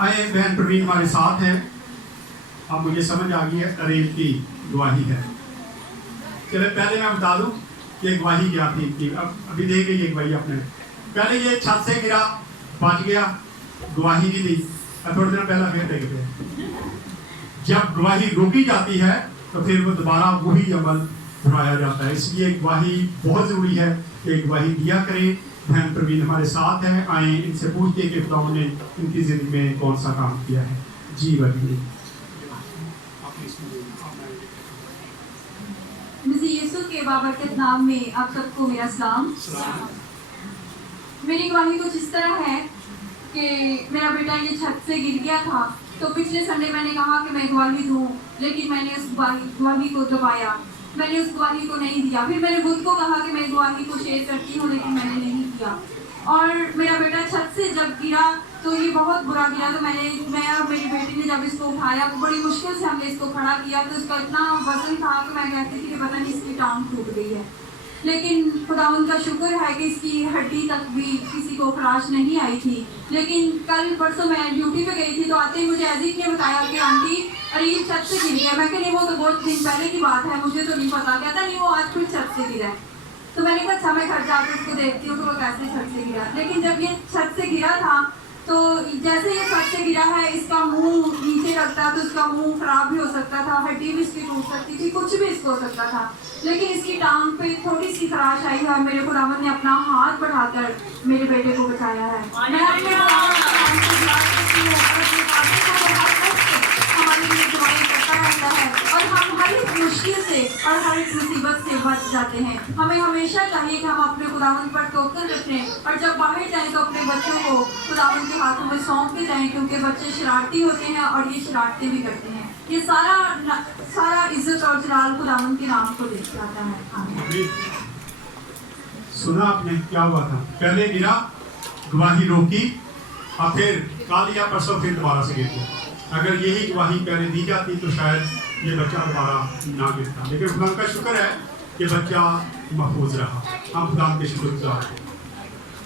आए बहन प्रवीण हमारे साथ है। अब मुझे समझ आ गई है अरेब की गवाही है। चले पहले मैं बता दूं कि गवाही क्या थी कि अब अभी देख गई ये गवाही आपने। पहले ये छत से गिरा, बच गया, गवाही नहीं दी, और थोड़े दिन पहला फिर देख गया। जब गवाही रोकी जाती है तो फिर वो दोबारा वही अमल दोहराया जाता है। इसलिए गवाही बहुत ज़रूरी है कि गवाही दिया करें। बहन प्रवीण हमारे साथ है, आए इनसे पूछते कि खुदा ने इनकी ज़िंदगी में कौन सा काम किया है। जी वही यीशु के बाबरकत नाम में आप सबको मेरा सलाम। मेरी गवाही कुछ इस तरह है कि मेरा बेटा ये छत से गिर गया था, तो पिछले संडे मैंने कहा कि मैं गवाही दूँ, लेकिन मैंने उस गवाही को दबाया, मैंने उस गवाही को नहीं दिया। फिर मैंने खुद को कहा कि मैं गवाही को शेयर करती हूँ, लेकिन मैंने नहीं किया। और मेरा बेटा छत से जब गिरा तो ये बहुत बुरा गिरा। तो मैं और मेरी बेटी ने जब इसको उठाया, बड़ी मुश्किल से हमने इसको खड़ा किया, तो इसका इतना वजन था कि मैं कहती थी कि पता नहीं इसकी टांग टूट गई है। लेकिन खुदावंद का शुक्र है कि इसकी हड्डी तक भी किसी को खराश नहीं आई थी। लेकिन कल परसों मैं ड्यूटी पे गई थी, तो आते ही मुझे अजीत ने बताया कि आंटी अरे ये छत से गिर गया। मैं कह नहीं वो तो बहुत दिन पहले की बात है, मुझे तो नहीं पता। कहता नहीं वो आज फिर छत से गिरा है। तो मैंने कहा अच्छा मैं घर जाकर उसको देखती हूँ तो वो कैसे छत से गिरा। लेकिन जब ये छत से गिरा था तो जैसे ये छत से गिरा है, इसका मुंह नीचे लगता तो इसका मुंह खराब भी हो सकता था, हड्डी भी इसकी टूट सकती थी, कुछ भी इसको हो सकता था। लेकिन इसकी टांग पे थोड़ी सी खराश आई है। मेरे खुदावंद ने अपना हाथ बढ़ाकर मेरे बेटे को बचाया है। मैं अपने हमारे लिए दुआएं करता रहता है और हम हर एक मुश्किल से और हर एक मुसीबत से बच जाते हैं। हमें हमेशा चाहिए कि हम अपने खुदावंद पर तवक्कुल रखें और जब बाहर जाएं तो अपने बच्चों को खुदावंद के हाथों में सौंप के जाएं, क्योंकि बच्चे शरारती होते हैं और ये शरारतें भी करते हैं। ये सारा इज्जत और जलाल खुदावंद के नाम को लेकर आता है। सुना आपने क्या हुआ था? पहले गिरा, गवाही रोकी, और फिर कल या परसों फिर दोबारा से गिर गया। अगर यही गवाही पहले दी जाती तो शायद ये बच्चा दोबारा ना गिरता। लेकिन खुदा का शुक्र है कि बच्चा महफूज रहा। हम खुदा के शुक्रगुजार हैं।